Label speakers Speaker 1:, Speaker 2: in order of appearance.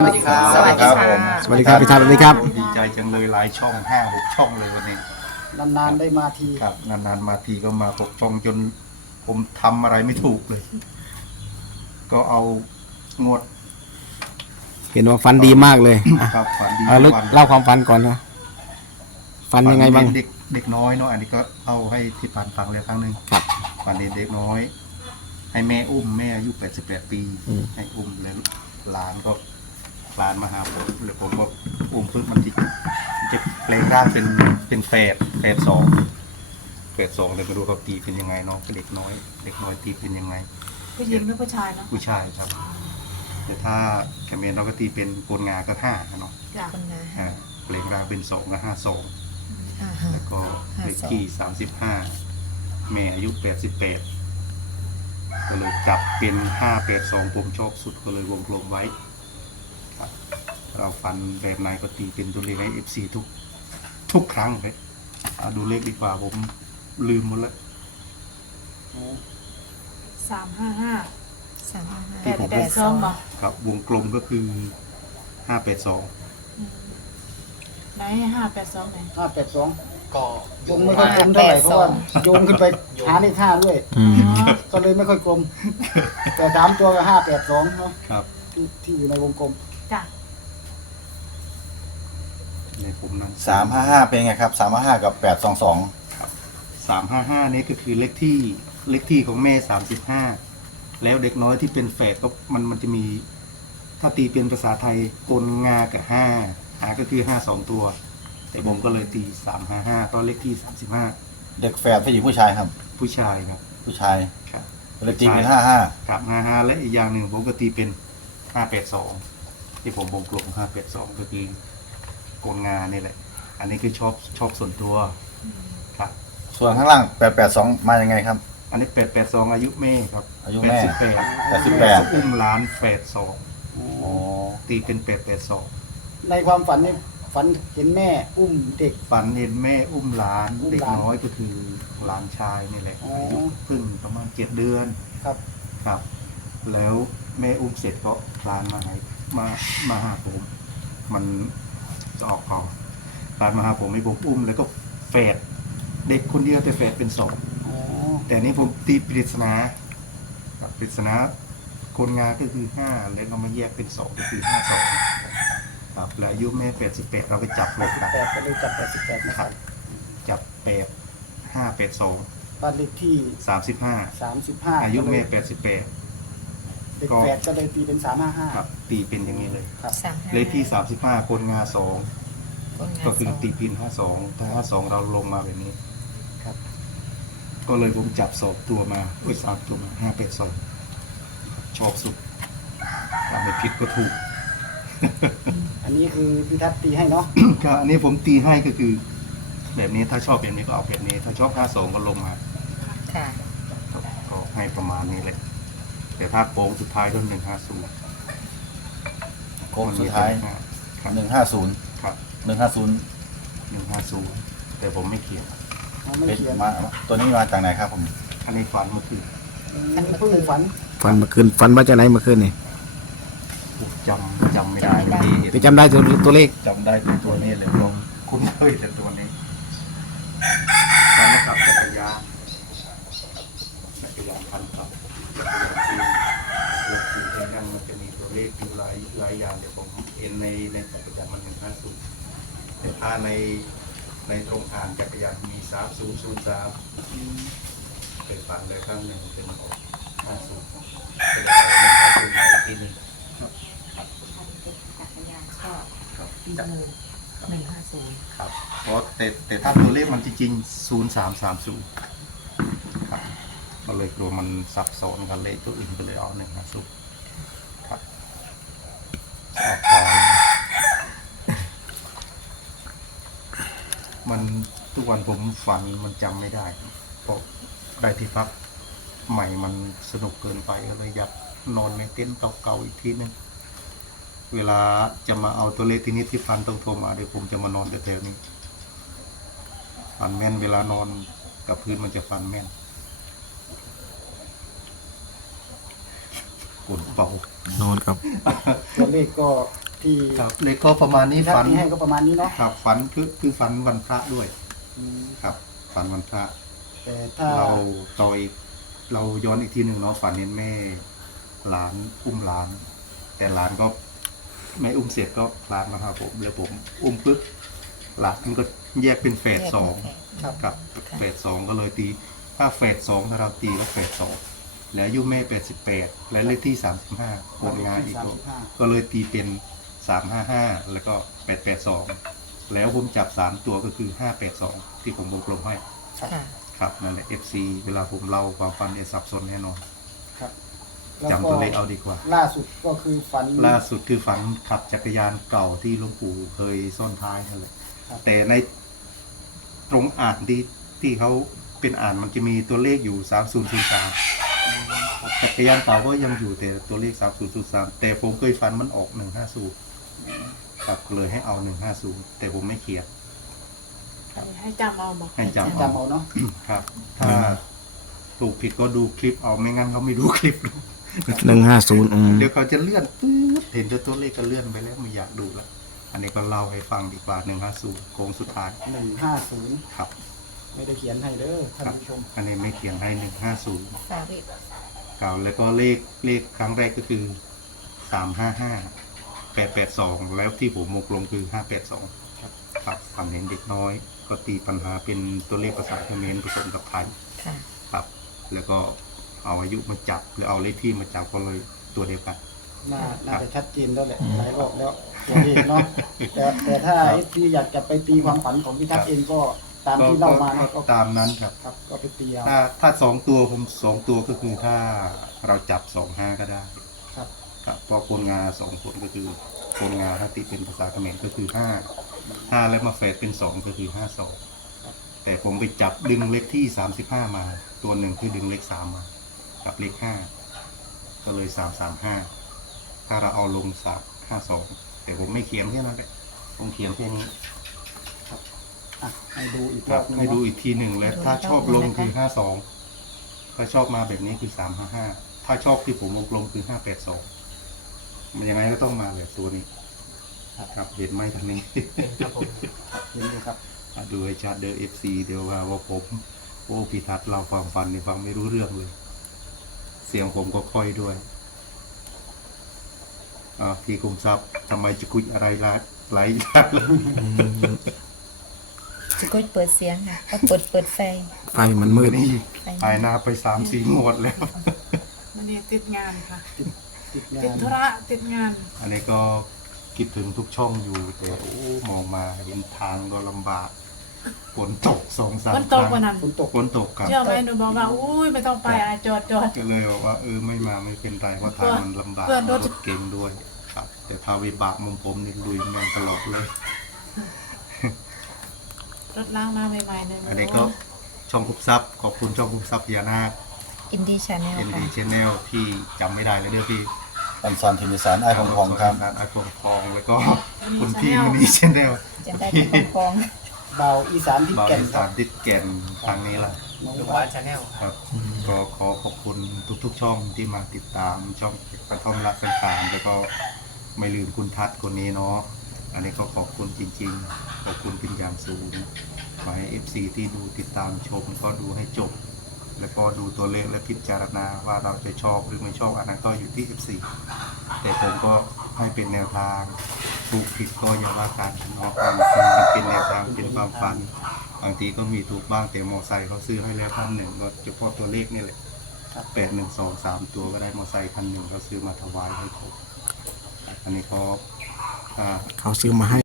Speaker 1: วัสดีครับ
Speaker 2: สวัสดีครับ
Speaker 3: สวัสดีครับพี่ทัศน์สวัสดีครับ
Speaker 1: ดีใจจังเลยหลายช่อง5-6 ช่องเลยวันนี้
Speaker 2: นานๆได้มาที
Speaker 1: ครับนานๆมาทีก็มา6 ช่องจนผมทำอะไรไม่ถูกเลย ก็เอางวด
Speaker 3: เห็นว่าฟันดีมากเลยอ่ะ
Speaker 1: ครับฝันดี
Speaker 3: เอา
Speaker 1: ทุกวัน
Speaker 3: เล่าความฟันก่อนนะฟันยังไงบ้าง
Speaker 1: ฝันเห็นเด็กน้อยเนาะอันนี้ก็เล่าให้ที่ผ่านฟังแล้วครั้งหนึ่ง
Speaker 3: ครับ
Speaker 1: ฝันเห็นเด็กน้อย ให้แม่อุ้มแม่อายุ88 ปี
Speaker 3: อืม
Speaker 1: ให้อุ้มแล้วหลานก็หลานมาหาผมแล้วผมก็อุ้มเพิ่งมันจะแปลงร่างเป็นแฝด 2เลยไม่รู้เขาตีเป็นยังไงเนาะเด็กน้อยตีเป็นยังไง
Speaker 4: ผู้หญิงหรือผู้ชายเนาะ
Speaker 1: ผู้ชายครับแต่ถ้าแคมเมนเราก็ตีเป็นโกนงาก็5เนาะ
Speaker 4: จ้ะ
Speaker 5: คนนะ
Speaker 1: เปล่งร่างเป็น2ก็52
Speaker 5: 52
Speaker 1: แล้วก็เลขที่35แม่อายุ88ก็เลยจับเป็น582ผมชอบสุดก็เลยวงกลมไว้ครับเราฟันแบบไหนก็ตีเป็นตัวเลขให้ FC ทุกครั้งเลยดูเลขดีกว่าผมลืมหมดแล้ว
Speaker 4: 355
Speaker 5: 355
Speaker 4: 882บ่
Speaker 1: ครับวงกลมก็คือ582
Speaker 4: ไหน582ไหน
Speaker 2: 582
Speaker 6: ก็
Speaker 2: โยงไม่ค่อยกลมเท่าไหร่เพราะว่าโยงขึ้นไปหาเลข5ด้วย
Speaker 3: อืม
Speaker 2: ก็เลยไม่ค่อยกลม แต่3ตัวก็582เนาะ
Speaker 1: ครับ
Speaker 2: ที่อยู่ในวงกลม
Speaker 4: จ้ะ
Speaker 1: ในผมนั้น
Speaker 6: 355เป็นไงครับ355กับ822
Speaker 1: 355นี่ก็คือเลขที่ของแม่35แล้วเด็กน้อยที่เป็นแฝดก็มันจะมีถ้าตีเป็นภาษาไทยกลงากับ5ก็คือ5 2ตัว แต่ผมก็เลยตี355ตอนเลขที่35
Speaker 6: เด็กแฝดผู้หญิงผู้ชายครับ
Speaker 1: ผู้ชายครับ
Speaker 6: ผู้ชาย
Speaker 1: ครับ
Speaker 6: เลยตีเป็น55
Speaker 1: ครับ55และอีกอย่างหนึ่งผมก็ตีเป็น582ที่ผมวงกลม582ก็คือกลงานี่แหละ อันนี้คือชอบส่วนตัวครับ
Speaker 6: ส่วนข้างล่าง882มายังไงครับ
Speaker 1: อันนี้882อายุแม่ครับ
Speaker 6: อายุแม่
Speaker 1: 88อุ้มล้าน82
Speaker 6: อ๋อ
Speaker 1: ตีเป็น882
Speaker 2: ในความฝันนี่ฝันเห็นแม่อุ้มเด็ก
Speaker 1: ฝันเห็นแม่อุ้มหลาน
Speaker 2: อุ้มหลาน
Speaker 1: เด็กน้อยก็คือหลานชายนี่แหละ
Speaker 2: อ๋ออ
Speaker 1: อายุเพิ่งประมาณ7 เดือน
Speaker 2: ครับ
Speaker 1: ครับ แล้วแม่อุ้มเสร็จก็คลานมาหาผมมันจะออกเขาคลานมาหาผมให้ผมอุ้มแล้วก็แฝดเด็กคนเดียวแต่แฝดเป็น2
Speaker 2: อ๋อ
Speaker 1: แต่นี้ผมตีปริศนาครับปริศนาคนงานก็คือ5แล้วเรามาแยกเป็น2ก็คือ52ครับและอายุแม่88เราก็จับเลยครับ
Speaker 2: 88ก็เลยจับ88นะ
Speaker 1: ค
Speaker 2: ค
Speaker 1: รั
Speaker 2: รั
Speaker 1: บบ จับ8582
Speaker 2: บ้านเลขที่
Speaker 1: 35
Speaker 2: 35
Speaker 1: อายุแม่
Speaker 2: เด็กแฝดก็เลยตีเป็น
Speaker 1: 88ครับตีเป็นอย่างนี้เลย
Speaker 2: 355 ครับ
Speaker 5: 35
Speaker 1: เลขที่35คนงา2ก็คือตีพิน52ถ้า52เราลงมาแบบนี้
Speaker 2: ครับ
Speaker 1: ก็เลยผมจับ2ตัวมา3ตัวมา582ชอบสุดถ้าไม่ผิดก็ถูก
Speaker 2: อันนี้คือพี่ทัศน์ตีให้เนาะ
Speaker 1: ก็อันนี้ผมตีให้ก็คือ แบบนี้ถ้าชอบแบบนี้ก็เอาแบบนี้ ถ้าชอบ52ก็ลงมา
Speaker 5: ค่ะ
Speaker 1: ก็ให้ประมาณนี้เลยแต่ถ้าโค้งสุดท้ายก็150
Speaker 6: โค้งสุดท้าย
Speaker 1: ครับ
Speaker 6: 150
Speaker 1: ครับ
Speaker 6: 150
Speaker 1: 150แต่ผมไม่เขียน
Speaker 2: เอาไม่
Speaker 6: เป็น
Speaker 2: เขียน
Speaker 6: มาตัวนี้มาจากไหนครับผม
Speaker 1: อันนี้ฝันเมื่อคืน
Speaker 2: เพิ่งฝัน
Speaker 3: ฟันเมื่อคืนฟันว่าจะไหนเมื่อคืนนี่
Speaker 1: จำไม่ได้เมื่อกี้เห็น
Speaker 3: ไปจำได้ตัวเลข
Speaker 1: จำได้เป็นตัวนี้เลยผมคุ้นเคยแต่ตัวนี้ฝันกับจักรยานพันครับรถอยู่ที่นั่นมันจะมีตัวเลขอยู่หลายอย่างเดี๋ยวผมเห็นในจักรยานมัน150แต่ถ้าในตรงอ่านจักรยานมี3003เคยฝันเลยครั้งหนึ่งเป็นของ50เป็นของ150อีกทีหนึ่ง
Speaker 4: จักรยานก็
Speaker 1: ครับ
Speaker 4: ปีหนึ่ง150
Speaker 1: ครับเพราะแต่ถ้าตัวเลขมันจริงๆ0330ครับก็เลยกลัวมันซับซ้อนกันเลขตัวอื่นก็เลยเอา150ครับออกไปมันทุกวันผมฝันมันจำไม่ได้เพราะได้ที่พักใหม่มันสนุกเกินไปก็เลยอยากนอนในเต็นท์เก่าๆอีกทีนึงเวลาจะมาเอาตัวเลขที่นี้ที่ฟันต้องโทรมาเดี๋ยวผมจะมานอนแถวๆนี้ฟันแม่นเวลานอนกับพื้นมันจะฟันแม่นกดเป่า
Speaker 3: นอนครับ
Speaker 2: ตัวเลขก็ที่
Speaker 1: ครับเลขก็ประมาณนี้
Speaker 2: ที่ทัก
Speaker 1: ฝัน
Speaker 2: ที่ให้ก็ประมาณนี้เนาะ
Speaker 1: ครับฝันคือฝันวันพระด้วย
Speaker 2: อืม
Speaker 1: ครับฝันวันพระ
Speaker 2: แต่ถ้า
Speaker 1: เราต่อยเราย้อนอีกทีหนึ่งเนาะฝันเห็นแม่หลานอุ้มหลาน แต่หลานก็แม่อุ้มเสร็จก็หลานมาหาผมแล้วผมอุ้มปึ๊บหลานมันก็แยกเป็นเฟสสอง
Speaker 2: ครับ
Speaker 1: กับเฟสสองก็เลยตีถ้าเฟสสองถ้าเราตีก็เฟสสองแล้วอายุแม่88และเลขที่35โกนงานอีกก็เลยตีเป็น355แล้วก็882แล้วผมจับ3ตัวก็คือ582ที่ผมวงกลมให้
Speaker 5: ค่ะ
Speaker 1: ครับนั่นแหละ FC เวลาผมเล่าความฝันเนี่ยสับสนแน่นอน
Speaker 2: ครับแล้ว
Speaker 1: จำ
Speaker 2: ก็
Speaker 1: ตัวเลขเอาดีกว่า
Speaker 2: ล่าสุดก็คือฝัน
Speaker 1: ล่าสุดคือฝันขับจักรยานเก่าที่หลวงปู่เคยซ่อนท้ายนั่นแหละ
Speaker 2: ครับ
Speaker 1: แต่ในตรงอ่านที่เขาเป็นอ่านมันจะมีตัวเลขอยู่3003จักรยานเก่าก็ยังอยู่แต่ตัวเลข3003แต่ผมเคยฝันมันออก150ครับเลยให้เอา150แต่ผมไม่เขียน
Speaker 4: ให้จำเอาบอก
Speaker 1: ให้จำ
Speaker 2: จำเอาเนาะ
Speaker 1: ครับ ถ้าถูกผิดก็ดูคลิปเอาไม่งั้นเขาไม่ดูคลิปดู
Speaker 3: 150
Speaker 1: เดี๋ยวเขาจะเลื่อนปื๊ดเห็นตัวเลขก็เลื่อนไปแล้วไม่อยากดูแล้ว อันนี้ก็เล่าให้ฟังดีกว่า150โค้งสุดท้าย
Speaker 2: 150
Speaker 1: ครับ
Speaker 2: ไม่ได้เขียนให้เด้อท่านผู้ชม
Speaker 1: อันนี้ไม่เขียนให้150
Speaker 5: ฝากอีก
Speaker 1: เก่าแล้วก็เลขครั้งแรกก็คือ355 882แล้วที่ผมวงกลมคือ582ครับฝันเห็นเด็กน้อย ก็ตีปัญหาเป็นตัวเลขภาษาเขมรผสมกับไทย
Speaker 5: ค่ะ
Speaker 1: ครับ แล้วก็เอาอายุมาจับหรือเอาเลขที่มาจับก็เลยตัวเดียวกัน
Speaker 2: น่าจะชัดเจนแล้วแหละหลายรอบแล้วตัวเลขเนาะแต่ถ้าที่อยากจะไปตีความฝันของพี่ทักษ์เองก็ตามที่เล่ามานะ
Speaker 1: ก็ตามนั้นครับ
Speaker 2: ครับก็ไปตีเอา
Speaker 1: ถ้า2 ตัวผม2 ตัวก็คือถ้าเราจับ25ก็ได้
Speaker 2: ครับ
Speaker 1: ครับเพราะโคนงา2 คนก็คือโคนงาถ้าติดเป็นภาษาเขมรก็คือ5แล้วมาเฟดเป็น2ก็คือ52แต่ผมไปจับดึงเลขที่35มาตัวหนึ่งคือดึงเลข3มากับเลข5ก็เลย335ถ้าเราเอาลง352แต่ผมไม่เขียนแค่นั้นแหละผมเขียนแค่นี้
Speaker 2: อ่ะให้ดูอีก
Speaker 1: ค
Speaker 2: ร
Speaker 1: รั
Speaker 2: อ
Speaker 1: บบ
Speaker 2: หนึง
Speaker 1: ให้ดู
Speaker 2: เนาะ
Speaker 1: อีกทีหนึ่งและถ้าชอบลงคือ52ถ้าชอบมาแบบนี้คือ355ถ้าชอบที่ผมวงกลมคือ582มันยังไงก็ต้องมาแบบตัวนี้ครับเห็นไหมทางนี้
Speaker 2: ครับผมครับเห็นดูครับ
Speaker 1: ดูให้ชัดเดอ FC เดี๋ยวว่าผมโอ้พิทัศน์เราความฟันในฟังไม่รู้เรื่องเลย เสียงผมก็ค่อยด้วยพี่คุมทรัพย์ทำไมจะคุยอะไรไหลลัด
Speaker 5: จะก็เปิดเสียงค่ะก็เปิดไฟ
Speaker 3: ไฟมันมืด
Speaker 1: นี่หายหน้าไป3-4 งวดแล้ว
Speaker 4: มันเรียกติดงานค่ะ
Speaker 2: ติดงา
Speaker 4: ติด
Speaker 2: น
Speaker 4: ธุระติดงาน
Speaker 1: อันนี้ก็คิดถึงทุกช่องอยู่แต่โอ้มองมาเห็นทางก็ลำบากฝนตก2-3
Speaker 4: มันตกวันนั้น
Speaker 2: ฝนตก
Speaker 1: ฝนตกครับ
Speaker 4: เชื่อไหมหนูบอกว่าอุ้ยไม่ต้องไปจอด
Speaker 1: ก็เลยบอกว่าไม่มาไม่เป็นไรเพราะทางมันลำบาก
Speaker 4: เพื่อนรถ
Speaker 1: รถเก่งด้วยครับ แต่ถ้าวิบากมุมผมนี่ลุยแม่งตลอดเลย
Speaker 4: รถล้างมาใหม่ๆเนี่ย
Speaker 1: อันนี้ก็ช่องคุบซับขอบคุณช่องคุบซับพญานาค
Speaker 5: อินดี้ชาแนล
Speaker 1: ND
Speaker 5: ค่ะ
Speaker 1: Channel ที่จำไม่ได้แล้วเดี๋ยวพี่
Speaker 6: ปันซันทินิสานไอ้ของของครับ
Speaker 1: ไอโฟนทองแล้วก็คุณพี่มณีชแนล
Speaker 5: จะได้เป็นคอง
Speaker 2: เบาอีสานที่
Speaker 1: บา
Speaker 2: แก่น
Speaker 1: ริ
Speaker 2: ค
Speaker 1: สา
Speaker 2: รับ
Speaker 1: นติดแก่นทางนี้ล่ะ
Speaker 2: น้อง
Speaker 7: ลุง
Speaker 2: บา
Speaker 7: บ้า
Speaker 2: ส
Speaker 7: นชาแนล
Speaker 1: ครับก็ขอขอบคุณทุกๆช่องที่มาติดตามช่องกระท่อมรักสังขารแล้วก็ไม่ลืมคุณทัศน์คนนี้เนาะอันนี้ก็ขอบคุณจริงๆ ขอบคุณเป็นอย่างสูงขอให้ FC ที่ดูติดตามชมก็ดูให้จบ แล้วก็ดูตัวเลขและพิจารณาว่าเราจะชอบหรือไม่ชอบอันนั้นก็อยู่ที่ FC แต่ผมก็ให้เป็นแนวทางถูกผิดก็อย่าว่ากันเนาะมันเป็นแนวทางเป็นความฝันบางทีก็มีถูกบ้างแต่มอไซค์เขาซื้อให้แล้ว1,000ก็เฉพาะตัวเลขนี่แหละ8123ตัวก็ได้มอไซค์1,000เขาซื้อมาถวายให้ผมอันนี้ก็
Speaker 3: เขาซื้อมาให้